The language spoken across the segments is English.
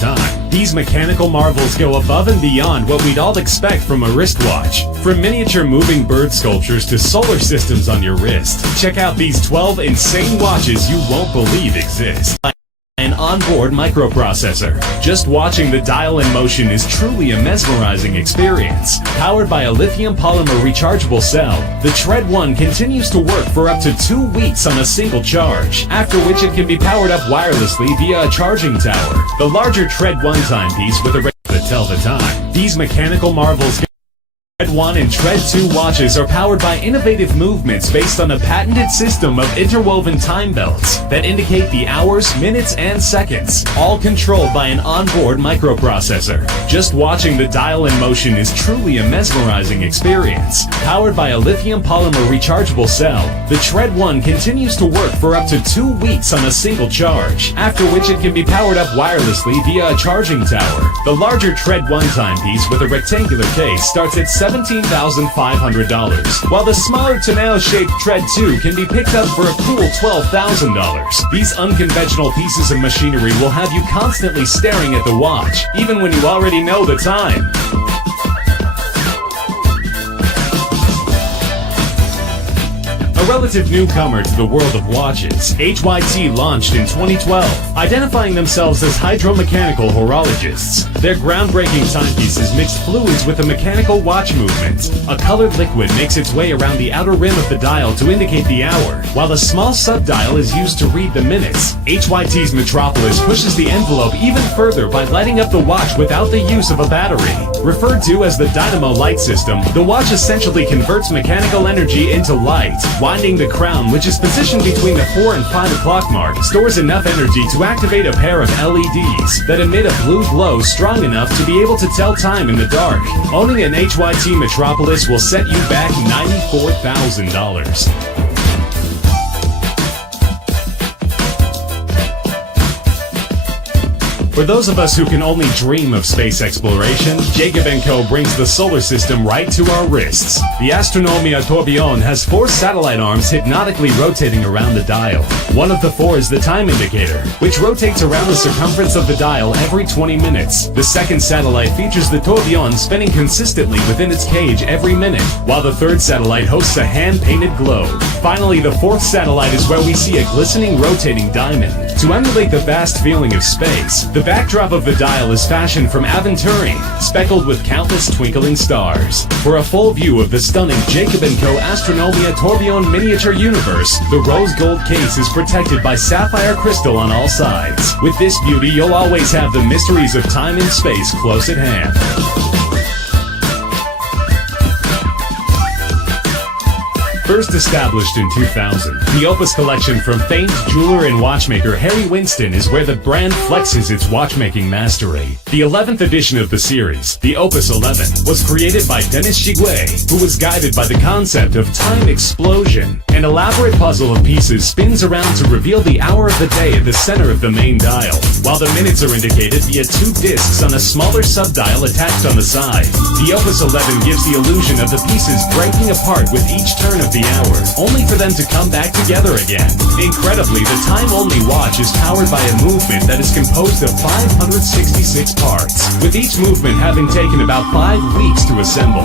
time. These mechanical marvels go above and beyond what we'd all expect from a wristwatch. From miniature moving bird sculptures to solar systems on your wrist, check out these 12 insane watches you won't believe exist. An onboard microprocessor. Just watching the dial in motion is truly a mesmerizing experience. Powered by a lithium polymer rechargeable cell, the Tread 1 continues to work for up to 2 weeks on a single charge, after which it can be powered up wirelessly via a charging tower. The larger Tread 1 timepiece with a rate that tell the time. These mechanical marvels Tread 1 and Tread 2 watches are powered by innovative movements based on a patented system of interwoven time belts that indicate the hours, minutes, and seconds, all controlled by an onboard microprocessor. Just watching the dial in motion is truly a mesmerizing experience. Powered by a lithium polymer rechargeable cell, the Tread 1 continues to work for up to 2 weeks on a single charge, after which it can be powered up wirelessly via a charging tower. The larger Tread 1 timepiece with a rectangular case starts at $17,500, while the smaller tonneau-shaped Tread 2 can be picked up for a cool $12,000. These unconventional pieces of machinery will have you constantly staring at the watch, even when you already know the time. A relative newcomer to the world of watches, HYT launched in 2012, identifying themselves as hydromechanical horologists. Their groundbreaking timepieces mixed fluids with a mechanical watch movement. A colored liquid makes its way around the outer rim of the dial to indicate the hour, while a small subdial is used to read the minutes. HYT's Metropolis pushes the envelope even further by lighting up the watch without the use of a battery. Referred to as the dynamo light system, the watch essentially converts mechanical energy into light. Winding the crown, which is positioned between the 4 and 5 o'clock mark, stores enough energy to activate a pair of LEDs that emit a blue glow strong enough to be able to tell time in the dark. Owning an HYT Metropolis will set you back $94,000. For those of us who can only dream of space exploration, Jacob & Co. brings the solar system right to our wrists. The Astronomia Tourbillon has 4 satellite arms hypnotically rotating around the dial. One of the 4 is the time indicator, which rotates around the circumference of the dial every 20 minutes. The second satellite features the tourbillon spinning consistently within its cage every minute, while the third satellite hosts a hand-painted globe. Finally, the 4th satellite is where we see a glistening rotating diamond. To emulate the vast feeling of space, the backdrop of the dial is fashioned from aventurine, speckled with countless twinkling stars. For a full view of the stunning Jacob & Co. Astronomia Tourbillon miniature universe, the rose gold case is protected by sapphire crystal on all sides. With this beauty, you'll always have the mysteries of time and space close at hand. First established in 2000, the Opus collection from famed jeweler and watchmaker Harry Winston is where the brand flexes its watchmaking mastery. The 11th edition of the series, the Opus 11, was created by Dennis Chiguet, who was guided by the concept of time explosion. An elaborate puzzle of pieces spins around to reveal the hour of the day at the center of the main dial, while the minutes are indicated via 2 discs on a smaller subdial attached on the side. The Opus 11 gives the illusion of the pieces breaking apart with each turn of the hour, only for them to come back together again. Incredibly, the time-only watch is powered by a movement that is composed of 566 parts, with each movement having taken about 5 weeks to assemble.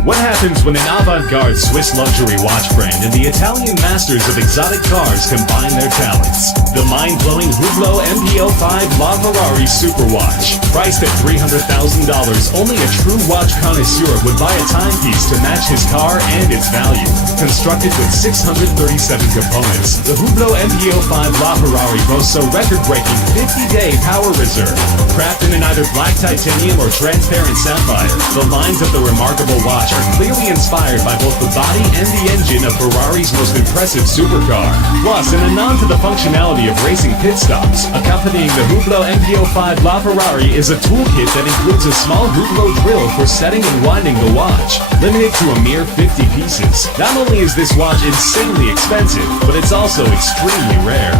What happens when an avant-garde Swiss luxury watch brand and the Italian masters of exotic cars combine their talents? The mind-blowing Hublot MPO5 LaFerrari Superwatch. Priced at $300,000, only a true watch connoisseur would buy a timepiece to match his car and its value. Constructed with 637 components, the Hublot MPO5 LaFerrari boasts a record-breaking 50-day power reserve. Crafted in either black titanium or transparent sapphire, the lines of the remarkable watch are clearly inspired by both the body and the engine of Ferrari's most impressive supercar. Plus, in a nod to the functionality of racing pit stops, accompanying the Hublot MPO5 LaFerrari is a toolkit that includes a small Hublot drill for setting and winding the watch, limited to a mere 50 pieces. Not only is this watch insanely expensive, but it's also extremely rare.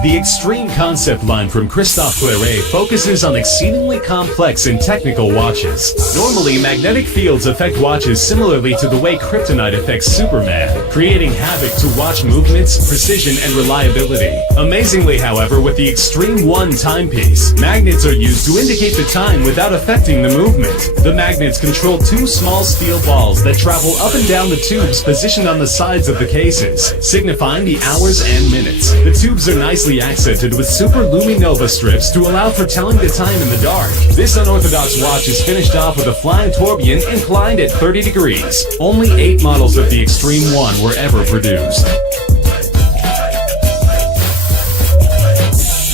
The extreme concept line from Christophe Claret focuses on exceedingly complex and technical watches. Normally, magnetic fields affect watches similarly to the way kryptonite affects Superman, creating havoc to watch movements, precision, and reliability. Amazingly, however, with the Extreme 1 timepiece, magnets are used to indicate the time without affecting the movement. The magnets control two small steel balls that travel up and down the tubes positioned on the sides of the cases, signifying the hours and minutes. The tubes are nicely accented with super luminova strips to allow for telling the time in the dark. This unorthodox watch is finished off with a flying tourbillon inclined at 30 degrees. Only 8 models of the Extreme 1 were ever produced.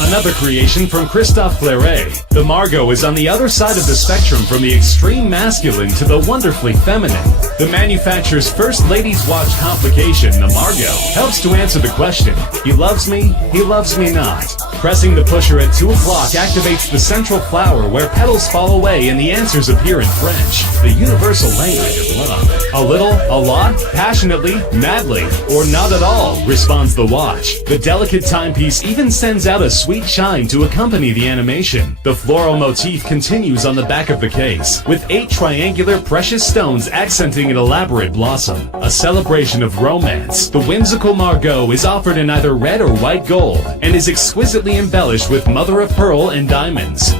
Another creation from Christophe Claret, the Margot is on the other side of the spectrum from the extreme masculine to the wonderfully feminine. The manufacturer's first ladies' watch complication, the Margot, helps to answer the question, he loves me not. Pressing the pusher at 2 o'clock activates the central flower where petals fall away and the answers appear in French, the universal language of love. A little, a lot, passionately, madly, or not at all, responds the watch. The delicate timepiece even sends out a sweet chime to accompany the animation. The floral motif continues on the back of the case, with 8 triangular precious stones accenting an elaborate blossom, a celebration of romance. The whimsical Margot is offered in either red or white gold, and is exquisitely embellished with mother of pearl and diamonds.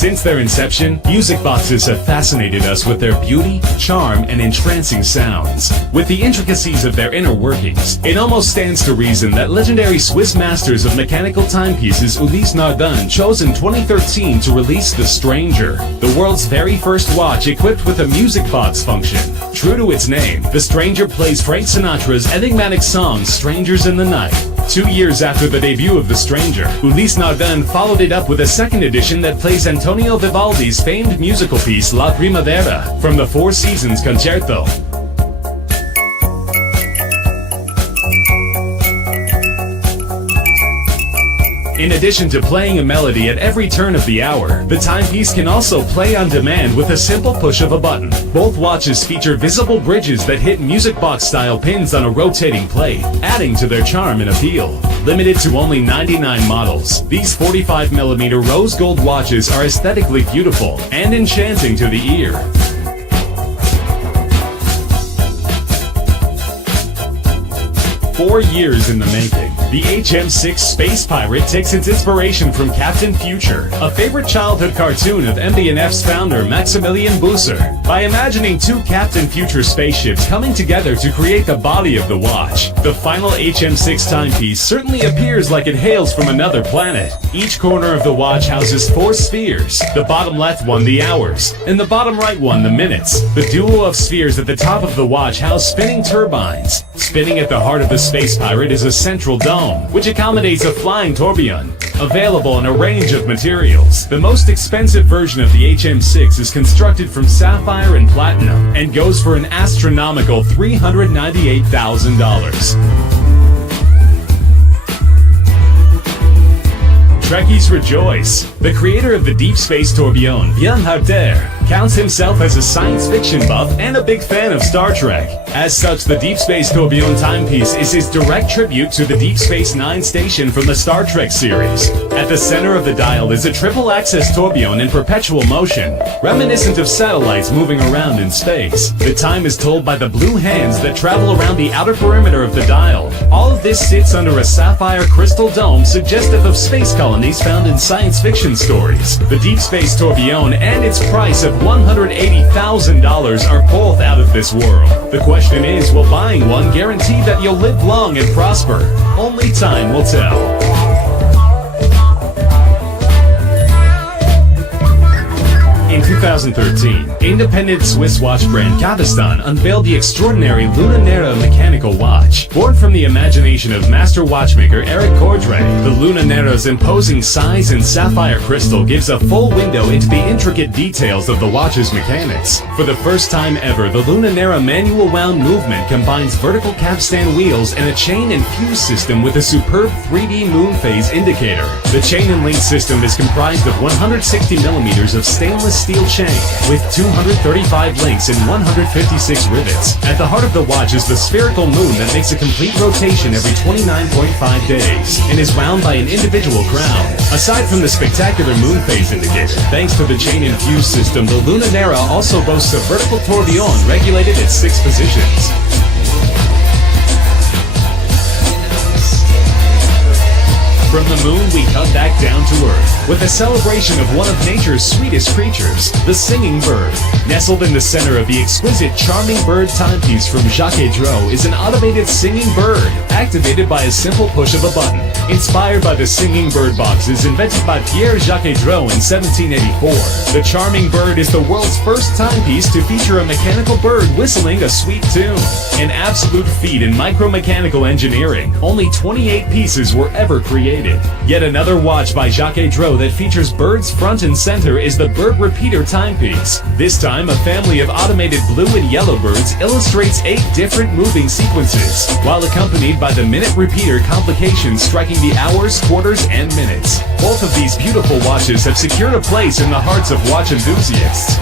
Since their inception, music boxes have fascinated us with their beauty, charm, and entrancing sounds. With the intricacies of their inner workings, it almost stands to reason that legendary Swiss masters of mechanical timepieces Ulysse Nardin chose in 2013 to release the Stranger, the world's very first watch equipped with a music box function. True to its name, the Stranger plays Frank Sinatra's enigmatic song Strangers in the Night. 2 years after the debut of The Stranger, Ulysse Nardin followed it up with a second edition that plays Antonio Vivaldi's famed musical piece La Primavera from the Four Seasons Concerto. In addition to playing a melody at every turn of the hour, the timepiece can also play on demand with a simple push of a button. Both watches feature visible bridges that hit music box-style pins on a rotating plate, adding to their charm and appeal. Limited to only 99 models, these 45mm rose gold watches are aesthetically beautiful and enchanting to the ear. "4 years in the making, the HM6 Space Pirate takes its inspiration from Captain Future, a favorite childhood cartoon of MB&F's founder Maximilian Busser. By imagining 2 Captain Future spaceships coming together to create the body of the watch, the final HM6 timepiece certainly appears like it hails from another planet. Each corner of the watch houses 4 spheres, the bottom left one the hours, and the bottom right one the minutes. The duo of spheres at the top of the watch house spinning turbines. Spinning at the heart of the Space Pirate is a central dome, which accommodates a flying tourbillon, available in a range of materials. The most expensive version of the HM6 is constructed from sapphire and platinum, and goes for an astronomical $398,000. Trekkies rejoice! The creator of the Deep Space Tourbillon, Björn Harder, counts himself as a science fiction buff and a big fan of Star Trek. As such, the Deep Space Tourbillon timepiece is his direct tribute to the Deep Space Nine station from the Star Trek series. At the center of the dial is a triple-axis tourbillon in perpetual motion, reminiscent of satellites moving around in space. The time is told by the blue hands that travel around the outer perimeter of the dial. All of this sits under a sapphire crystal dome suggestive of space colonies found in science fiction stories. The Deep Space Tourbillon and its price of $180,000 are both out of this world. The question is, will buying one guarantee that you'll live long and prosper? Only time will tell. In 2013, independent Swiss watch brand Kavistan unveiled the extraordinary Luna Nera mechanical watch. Born from the imagination of master watchmaker Eric Cordray, the Luna Nera's imposing size and sapphire crystal gives a full window into the intricate details of the watch's mechanics. For the first time ever, the Luna Nera manual wound movement combines vertical capstan wheels and a chain and fuse system with a superb 3D moon phase indicator. The chain and link system is comprised of 160mm of stainless steel chain chain with 235 links and 156 rivets. At the heart of the watch is the spherical moon that makes a complete rotation every 29.5 days and is wound by an individual crown. Aside from the spectacular moon phase indicator, thanks to the chain-infused system, the Lunanera also boasts a vertical tourbillon regulated at 6 positions. From the moon, we come back down to Earth with a celebration of one of nature's sweetest creatures, the singing bird. Nestled in the center of the exquisite Charming Bird timepiece from Jacques-Dreux is an automated singing bird, activated by a simple push of a button. Inspired by the singing bird boxes invented by Pierre Jacques-Dreux in 1784, the Charming Bird is the world's first timepiece to feature a mechanical bird whistling a sweet tune. An absolute feat in micromechanical engineering, only 28 pieces were ever created. Yet another watch by Jacques-Dreux that features birds front and center is the Bird Repeater timepiece. This time, a family of automated blue and yellow birds illustrates 8 different moving sequences, while accompanied by the minute repeater complication striking the hours, quarters, and minutes. Both of these beautiful watches have secured a place in the hearts of watch enthusiasts.